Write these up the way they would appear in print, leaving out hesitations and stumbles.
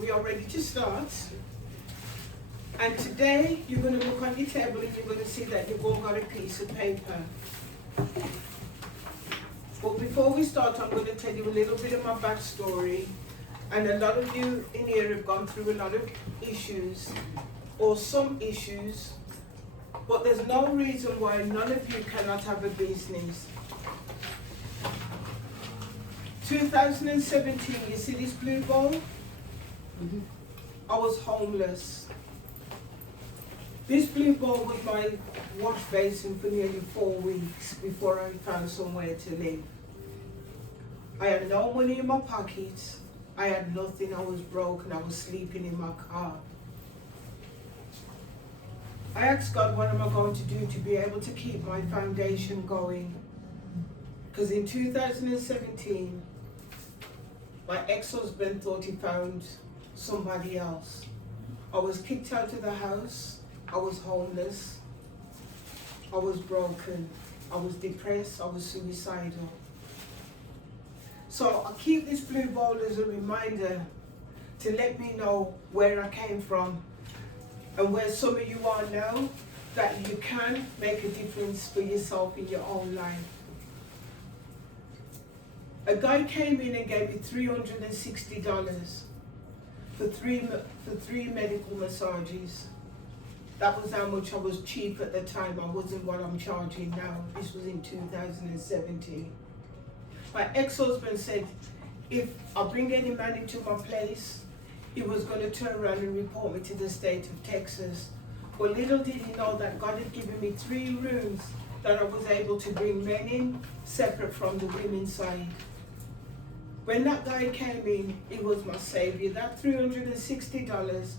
We are ready to start. And today you're going to look on your table and you're going to see that you've all got a piece of paper. But before we start, I'm going to tell you a little bit of my backstory. And a lot of you in here have gone through a lot of issues, or some issues, but there's no reason why none of you cannot have a business. 2017, you see this blue bowl? I was homeless. This blue bowl was my wash basin for nearly 4 weeks before I found somewhere to live. I had no money in my pockets. I had nothing. I was broke and I was sleeping in my car. I asked God, what am I going to do to be able to keep my foundation going? Because in 2017, my ex-husband thought he found somebody else. I was kicked out of the house. I was homeless. I was broken. I was depressed. I was suicidal. So I keep this blue bowl as a reminder to let me know where I came from and where some of you are now, that you can make a difference for yourself in your own life. A guy came in and gave me $360 for three medical massages. That was how much I was cheap at the time. I wasn't what I'm charging now. This was in 2017. My ex-husband said if I bring any man into my place, he was going to turn around and report me to the state of Texas. But little did he know that God had given me 3 rooms that I was able to bring men in, separate from the women's side. When that guy came in, he was my savior. That $360,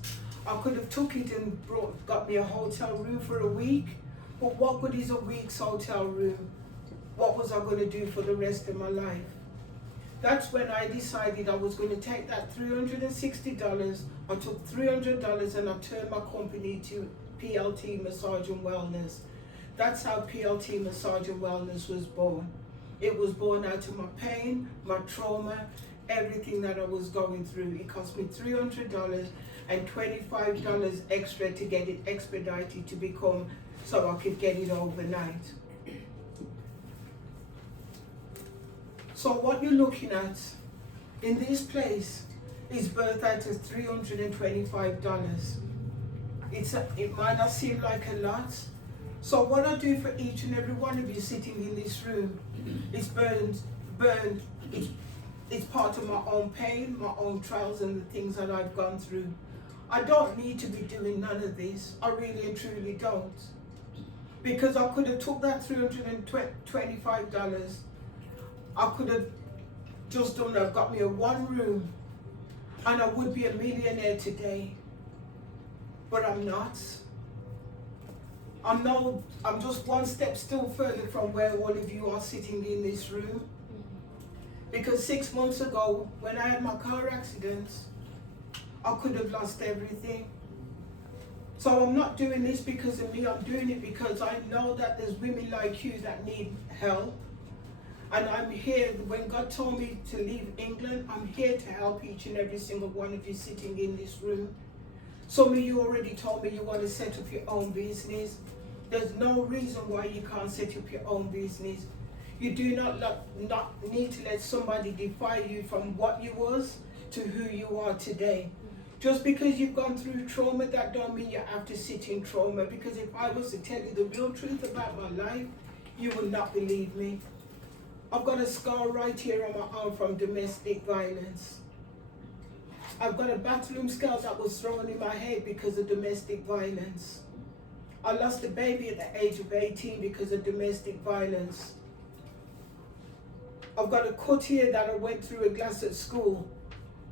I could have took it and got me a hotel room for a week. But what good is a week's hotel room? What was I going to do for the rest of my life? That's when I decided I was going to take that $360. I took $300 and I turned my company to PLT Massage and Wellness. That's how PLT Massage and Wellness was born. It was born out of my pain, my trauma, everything that I was going through. It cost me $300 and $25 extra to get it expedited to become, so I could get it overnight. So what you're looking at in this place is birthed out of $325. It might not seem like a lot. So what I do for each and every one of you sitting in this room is burned. It's part of my own pain, my own trials and the things that I've gone through. I don't need to be doing none of this. I really and truly don't. Because I could have took that $325. I could have just done that, got me a 1 room, and I would be a millionaire today. But I'm not. I'm just one step still further from where all of you are sitting in this room. Because 6 months ago, when I had my car accident, I could have lost everything. So I'm not doing this because of me, I'm doing it because I know that there's women like you that need help. And I'm here, when God told me to leave England, I'm here to help each and every single one of you sitting in this room. Some of you already told me you want to set up your own business. There's no reason why you can't set up your own business. You do not need to let somebody define you from what you was to who you are today. Just because you've gone through trauma, that don't mean you have to sit in trauma. Because if I was to tell you the real truth about my life, you would not believe me. I've got a scar right here on my arm from domestic violence. I've got a bathroom scar that was thrown in my head because of domestic violence. I lost a baby at the age of 18 because of domestic violence. I've got a cut here that I went through a glass at school.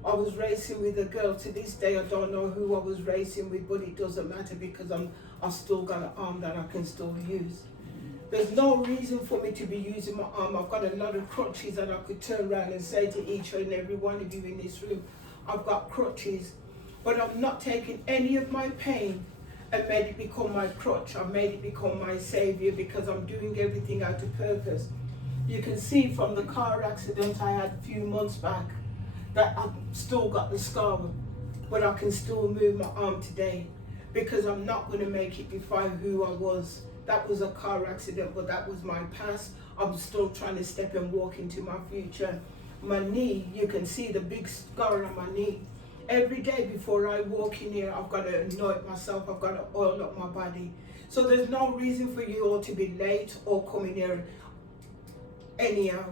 I was racing with a girl. To this day, I don't know who I was racing with, but it doesn't matter because I've still got an arm that I can still use. There's no reason for me to be using my arm. I've got a lot of crutches that I could turn around and say to each and every one of you in this room, I've got crutches, but I'm not taking any of my pain and made it become my crutch. I've made it become my savior because I'm doing everything out of purpose. You can see from the car accident I had a few months back that I've still got the scar but I can still move my arm today because I'm not going to make it define who I was. That was a car accident, but that was my past. I'm still trying to step and walk into my future. My knee, you can see the big scar on my knee. Every day before I walk in here, I've got to anoint myself, I've got to oil up my body. So there's no reason for you all to be late or coming here anyhow.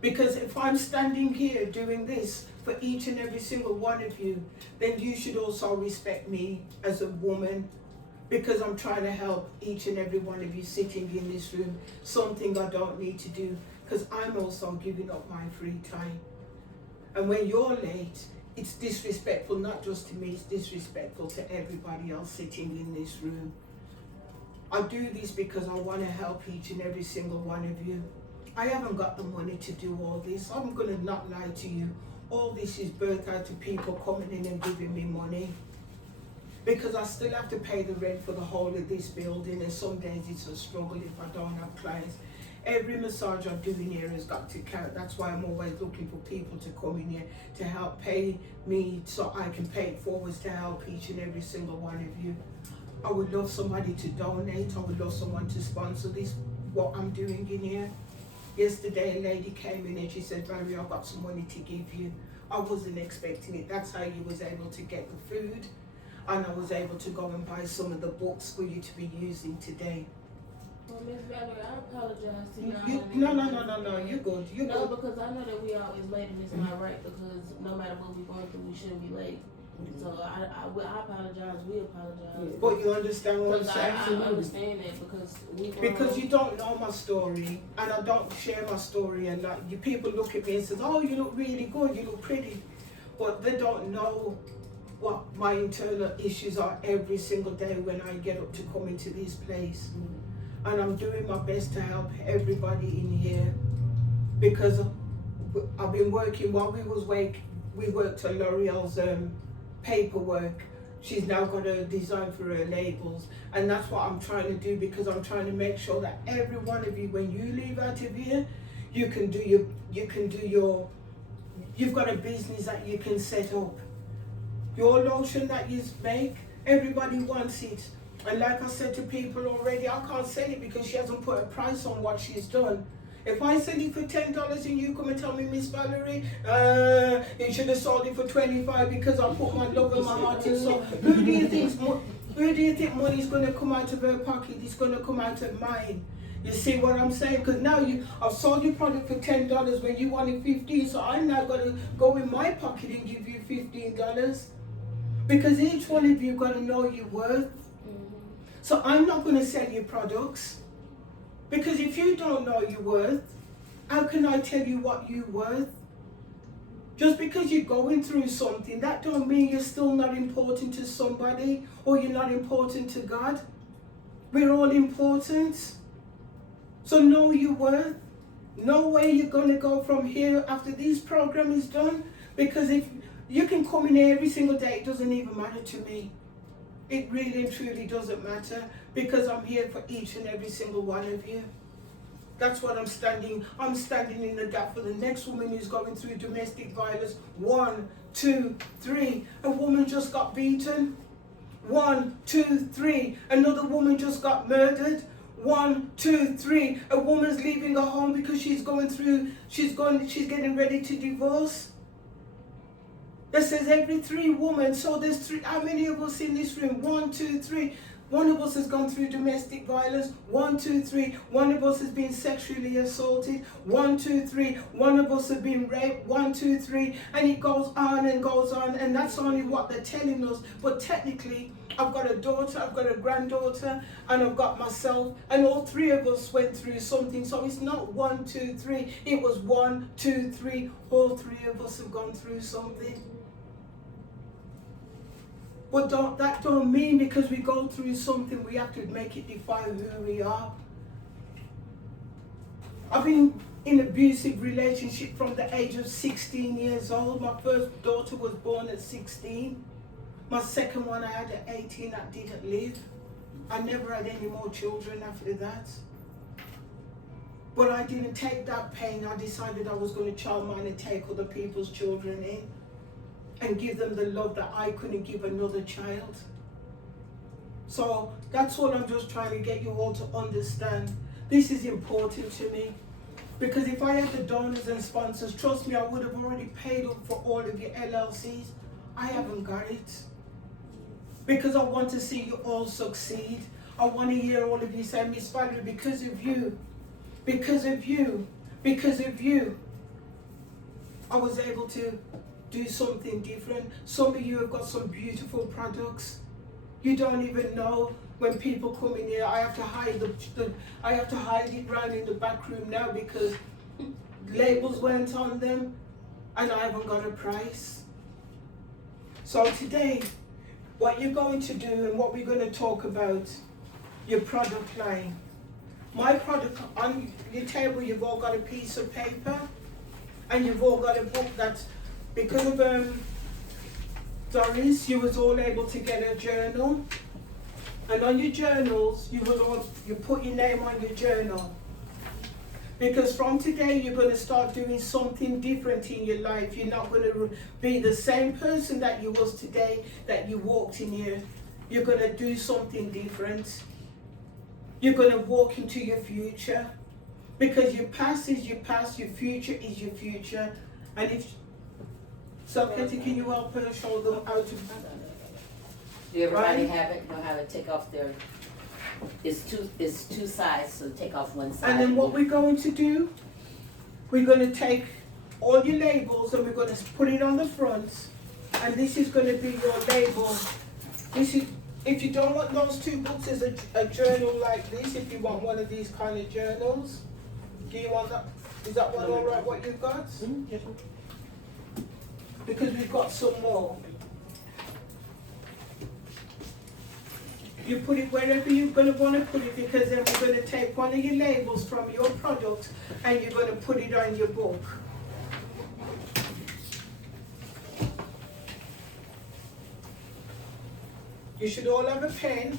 Because if I'm standing here doing this for each and every single one of you, then you should also respect me as a woman, because I'm trying to help each and every one of you sitting in this room, something I don't need to do, because I'm also giving up my free time. And when you're late, it's disrespectful, not just to me, it's disrespectful to everybody else sitting in this room. I do this because I want to help each and every single one of you. I haven't got the money to do all this. I'm going to not lie to you. All this is birthed out of people coming in and giving me money. Because I still have to pay the rent for the whole of this building, and some days it's a struggle if I don't have clients. Every massage I do in here has got to count. That's why I'm always looking for people to come in here to help pay me so I can pay it forwards to help each and every single one of you. I would love somebody to donate. I would love someone to sponsor this, what I'm doing in here. Yesterday a lady came in and she said, Val-u-U, I've got some money to give you. I wasn't expecting it. That's how you was able to get the food. And I was able to go and buy some of the books for you to be using today. Well, Miss Val-u-U, I apologize to No, you're good. You're no, good. because I know that we always late and it's not right, because no matter what we're going through, we shouldn't be late. So I apologize, we apologize. But you understand what I'm saying? I understand that because you don't know my story, and I don't share my story, and like you people look at me and says, oh, you look really good, you look pretty, but they don't know what my internal issues are every single day when I get up to come into this place. And I'm doing my best to help everybody in here, because I've been working while we worked on L'Oreal's paperwork. She's now got a design for her labels, and that's what I'm trying to do, because I'm trying to make sure that every one of you, when you leave out of here, you've got a business that you can set up. Your lotion that you make, everybody wants it. And like I said to people already, I can't sell it because she hasn't put a price on what she's done. If I sell it for $10 and you come and tell me, Miss Valerie, you should have sold it for $25 because I put my love and my heart in. So who do you think money's going to come out of her pocket? It's going to come out of mine. You see what I'm saying? Because now I've sold your product for $10 when you wanted $15, so I'm now going to go in my pocket and give you $15. Because each one of you got to know your worth. So I'm not going to sell you products. Because if you don't know your worth, how can I tell you what you're worth? Just because you're going through something, that don't mean you're still not important to somebody, or you're not important to God. We're all important. So know your worth. Know where you're going to go from here after this program is done. Because if you can come in here every single day, it doesn't even matter to me. It really and truly doesn't matter, because I'm here for each and every single one of you. That's what I'm standing in the gap for the next woman who's going through domestic violence. 1, 2, 3. A woman just got beaten. 1, 2, 3. Another woman just got murdered. 1, 2, 3. A woman's leaving her home because she's getting ready to divorce. That says every 3 women. So there's 3. How many of us in this room? 1, 2, 3. One of us has gone through domestic violence. 1, 2, 3. One of us has been sexually assaulted. 1, 2, 3. One of us has been raped. 1, 2, 3. And it goes on and goes on. And that's only what they're telling us. But technically, I've got a daughter, I've got a granddaughter, and I've got myself. And all 3 of us went through something. So it's not 1, 2, 3. It was 1, 2, 3. All 3 of us have gone through something. But that don't mean because we go through something we have to make it define who we are. I've been in an abusive relationship from the age of 16 years old. My first daughter was born at 16. My second one I had at 18 that didn't live. I never had any more children after that. But I didn't take that pain. I decided I was going to childmind and take other people's children in. and give them the love that I couldn't give another child. So that's all I'm just trying to get you all to understand. This is important to me. Because if I had the donors and sponsors, trust me, I would have already paid up for all of your LLCs. I haven't got it. Because I want to see you all succeed. I want to hear all of you say, Miss Val-u, because of you, because of you, because of you, I was able to do something different. Some of you have got some beautiful products. You don't even know. When people come in here, I have to hide I have to hide it right in the back room now because labels weren't on them and I haven't got a price. So today, what you're going to do and what we're going to talk about, your product line. My product, on your table you've all got a piece of paper and you've all got a book that, because of Doris, you was all able to get a journal. And on your journals, you put your name on your journal. Because from today, you're going to start doing something different in your life. You're not going to be the same person that you was today, that you walked in here. You're going to do something different. You're going to walk into your future. Because your past is your past, your future is your future. And if, so Katie, can you help her show them how to... Do everybody have it, know how to take off their, it's two sides, so take off one side. And then what we're going to do, we're going to take all your labels and we're going to put it on the front. And this is going to be your label. This is, if you don't want those two books, there's a journal like this, if you want one of these kind of journals. Do you want that? Is that one all right, what you've got? Yes. Because we've got some more. You put it wherever you're going to want to put it, because then we're going to take one of your labels from your product and you're going to put it on your book. You should all have a pen.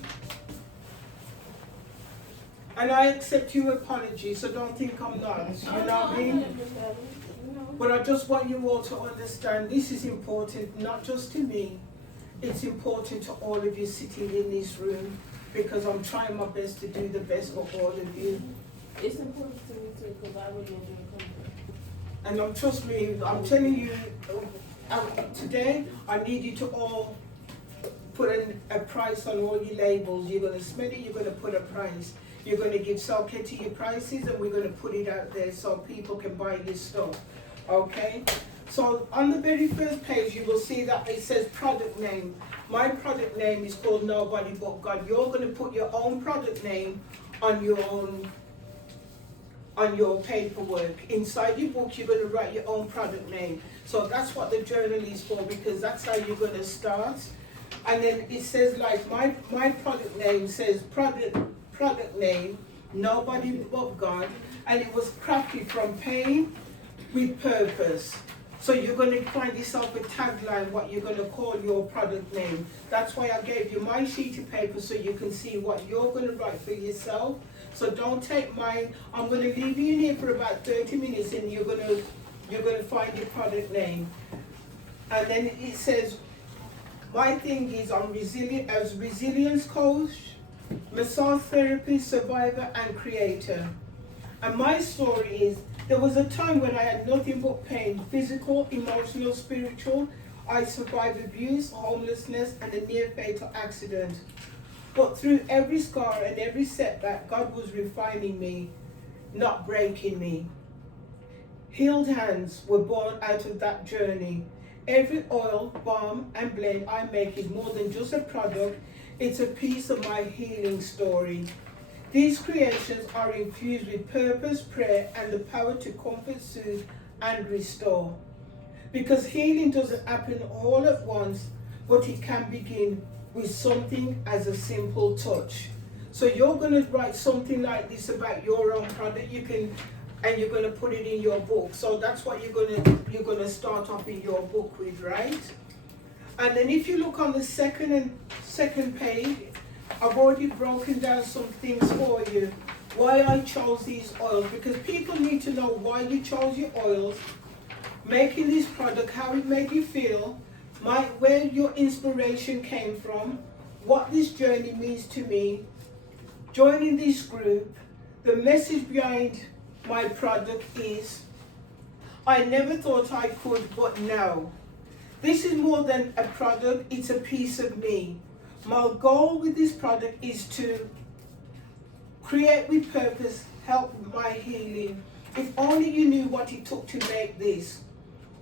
And I accept your apology, so don't think I'm not. You know what I mean? But I just want you all to understand this is important, not just to me. It's important to all of you sitting in this room, because I'm trying my best to do the best for all of you. It's important to me too, because I really enjoy coming. And trust me, I'm telling you, today I need you to all put a price on all your labels. You're going to smell it, you're going to put a price. You're going to give Salketti your prices, and we're going to put it out there so people can buy your stuff. Okay? So on the very first page, you will see that it says product name. My product name is called Nobody But God. You're going to put your own product name on your paperwork. Inside your book, you're going to write your own product name. So that's what the journal is for, because that's how you're going to start. And then it says, like, my product name says product name, Nobody But God, and it was crafted from pain with purpose. So you're going to find yourself a tagline, what you're going to call your product name. That's why I gave you my sheet of paper, so you can see what you're going to write for yourself. So don't take mine. I'm going to leave you in here for about 30 minutes, and you're going to find your product name. And then it says, my thing is I'm resilient as resilience coach, massage therapist, survivor, and creator. And my story is, there was a time when I had nothing but pain, physical, emotional, spiritual. I survived abuse, homelessness, and a near fatal accident. But through every scar and every setback, God was refining me, not breaking me. Healed hands were born out of that journey. Every oil, balm, and blend I make is more than just a product. It's a piece of my healing story. These creations are infused with purpose, prayer, and the power to comfort, soothe, and restore. Because healing doesn't happen all at once, but it can begin with something as a simple touch. So you're going to write something like this about your own product. And you're going to put it in your book. So that's what you're going to start off in your book with, right? And then if you look on the second page, I've already broken down some things for you. Why I chose these oils, because people need to know why you chose your oils, making this product, how it made you feel, where your inspiration came from, what this journey means to me, joining this group. The message behind my product is, I never thought I could, but now. This is more than a product, it's a piece of me. My goal with this product is to create with purpose, help my healing. If only you knew what it took to make this.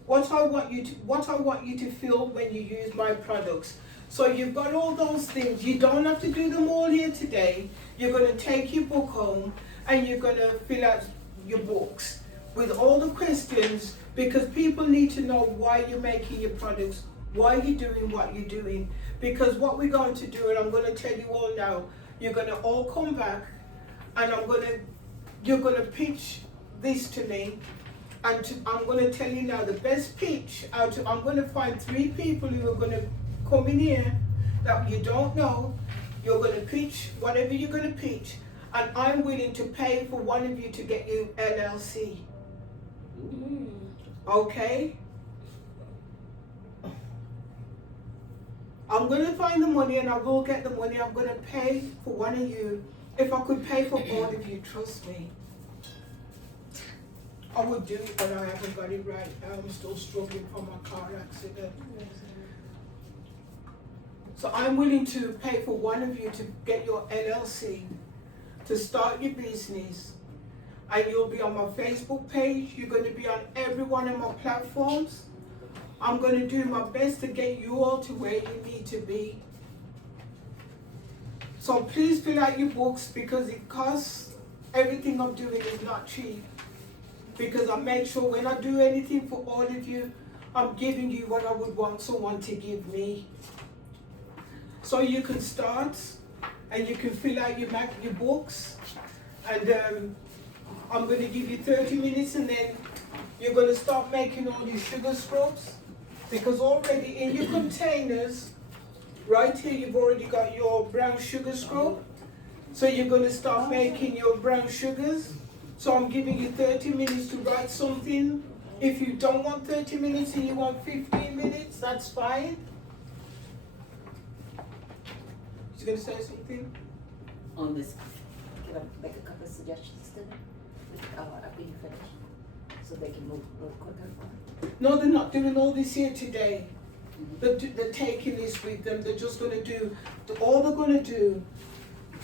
What I want you to feel when you use my products. So you've got all those things. You don't have to do them all here today. You're going to take your book home and you're going to fill out your books with all the questions, because people need to know why you're making your products, why you're doing what you're doing. Because what we're going to do, and I'm going to tell you all now, you're going to all come back and you're going to pitch this to me. And I'm going to tell you now the best pitch I'm going to find 3 people who are going to come in here that you don't know. You're going to pitch whatever you're going to pitch, and I'm willing to pay for one of you to get you LLC. Okay? I'm going to find the money, and I will get the money. I'm going to pay for one of you. If I could pay for all of you, trust me, I would do it, but I haven't got it right. I'm still struggling from my car accident. So I'm willing to pay for one of you to get your LLC, to start your business, and you'll be on my Facebook page. You're going to be on every one of my platforms. I'm going to do my best to get you all to where you need to be. So please fill out your books, because it costs. Everything I'm doing is not cheap. Because I make sure when I do anything for all of you, I'm giving you what I would want someone to give me. So you can start and you can fill out your books, and I'm going to give you 30 minutes, and then you're going to start making all your sugar scrubs, because already in your containers, right here, you've already got your brown sugar scrub. So you're going to start making your brown sugars. So I'm giving you 30 minutes to write something. If you don't want 30 minutes and you want 15 minutes, that's fine. You going to say something? On this, can I make a couple of suggestions to them? After you finish, so they can move a little quicker? No, they're not doing all this here today. They're taking this with them. They're just going to do, all they're going to do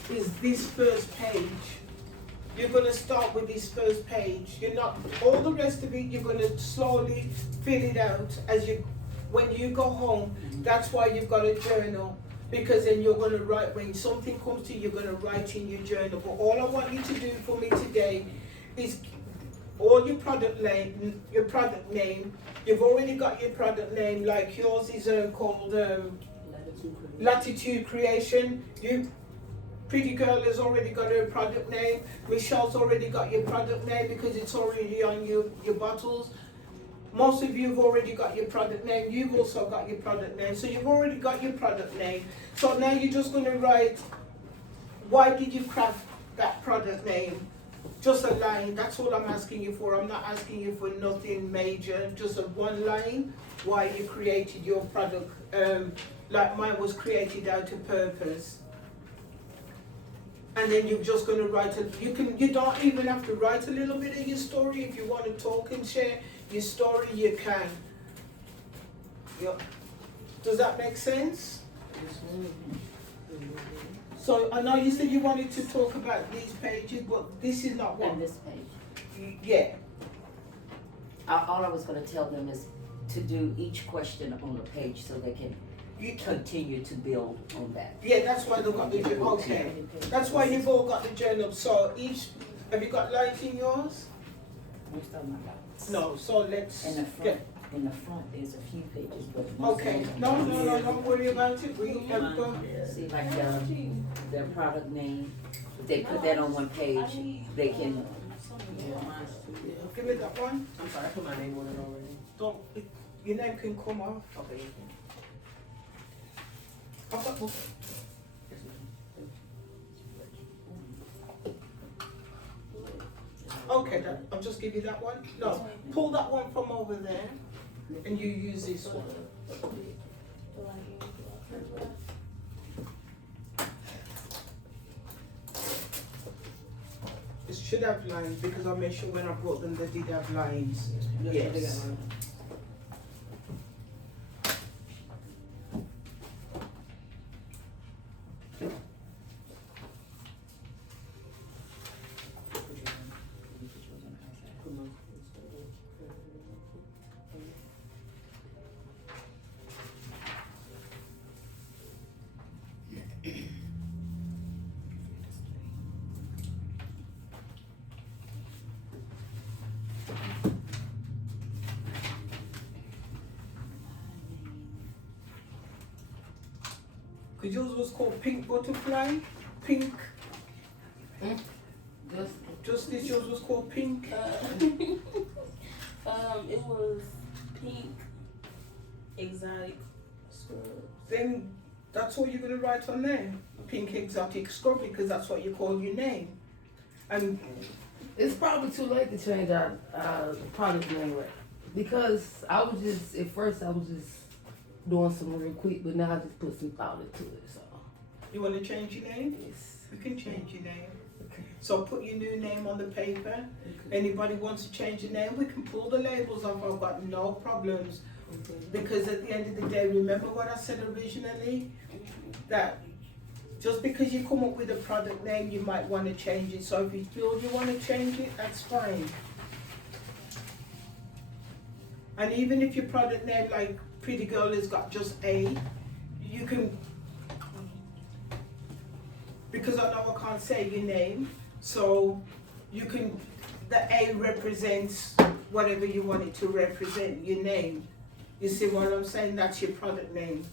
is this first page. You're going to start with this first page. You're not, all the rest of it, you're going to slowly fill it out when you go home. That's why you've got a journal. Because then you're going to write, when something comes to you, you're going to write in your journal. But all I want you to do for me today is all your product name. You've already got your product name, like yours is called Latitude Creation. You, pretty girl, has already got her product name. Michelle's already got your product name because it's already on your bottles. Most of you have already got your product name. You've also got your product name. So you've already got your product name. So now you're just going to write, why did you craft that product name? Just a line. That's all I'm asking you for. I'm not asking you for nothing major. Just a one line, why you created your product. Like mine was created out of purpose. And then you're just going to write you don't even have to write a little bit of your story. If you want to talk and share your story, you can. Yeah. Does that make sense? So I know you said you wanted to talk about these pages, but this is not one. And this page. Yeah. All I was going to tell them is to do each question on the page so they can continue to build on that. Yeah, that's why they've got the journal. Okay. That's why you've all got the journal. So have you got lines in yours? No, so let's In the front, there's a few pages, but okay. No, don't worry about it. We have see, like their product name. If they put that on one page, they can. Give me that one. I'm sorry, I put my name on it already. Don't. Your name can come off. Okay. I've got both. Okay, I'll just give you that one. No, pull that one from over there, and you use this one. should have lines because I made sure when I brought them they did have lines. Yes. Yes. They got one. Because yours was called Pink Butterfly? Pink. Just this, yours was called Pink? It was pink exotic scrub. Then that's all you're going to write on there. Pink Exotic Scrub because that's what you call your name. And It's probably too late to change our product name, right? Because I was just, at first I was just doing some real quick, but now I just put some thought into it, so. you want to change your name? Yes. You can change your name. Okay. So put your new name on the paper. Anybody wants to change your name, we can pull the labels off. I've got no problems. Because at the end of the day, remember what I said originally? That just because you come up with a product name, you might want to change it. So if you feel you want to change it, that's fine. And even if your product name, like Pretty Girl, has got just A, you can, because I know I can't say your name, so you can, the A represents whatever you want it to represent, your name. You see what I'm saying? That's your product name.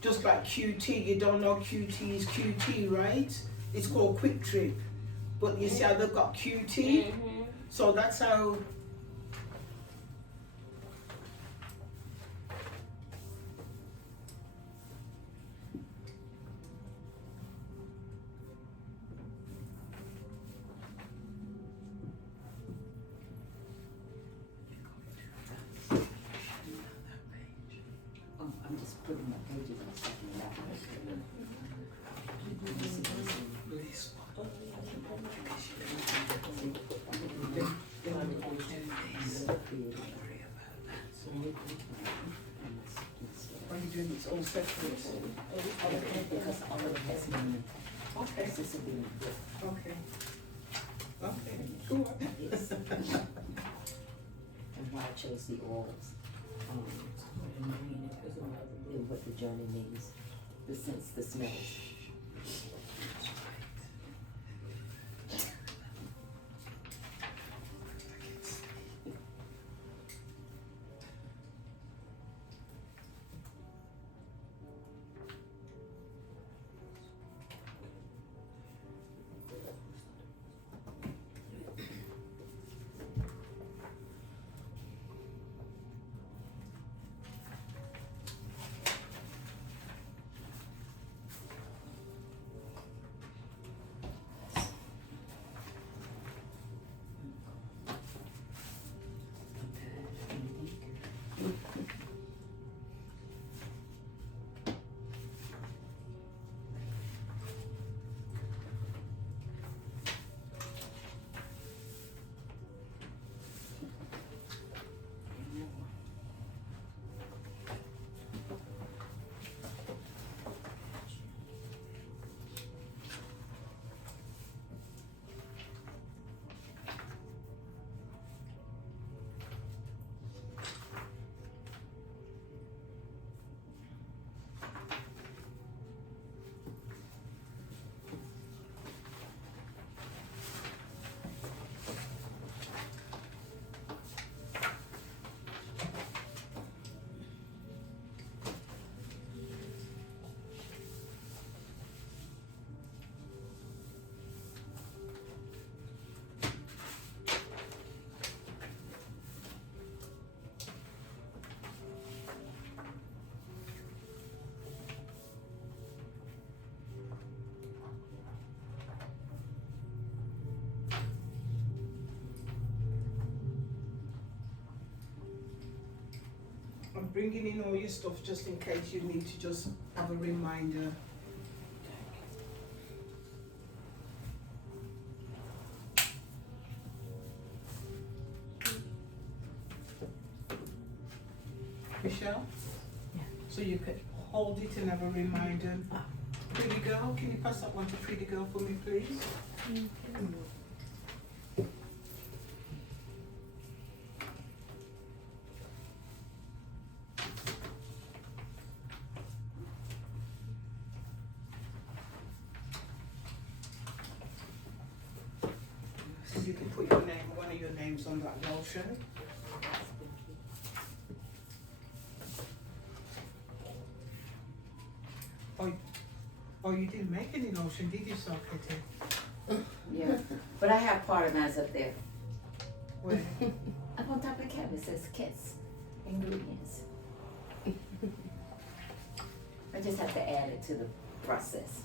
Just like QT, you don't know QT is QT, right? It's called Quick Trip. But you see how they've got QT? So that's how. I'm just putting my pages on something like Why are you doing this all separate? because all of it has meaning. Okay, This is a big okay. Okay, cool. yes. And why I chose the oils. And what the journey means, the sense, the smells. I'm bringing in all your stuff just in case you need to just have a reminder. so you can hold it and have a reminder. Pretty girl, can you pass that one to Pretty girl for me, please? So you can put your name, one of your names on that lotion. Oh, you didn't make any lotion, did you, so Kitty? Yeah, but I have part of mine up there. Where? Up on top of the cabinet, it says Kiss Ingredients. I just have to add it to the process.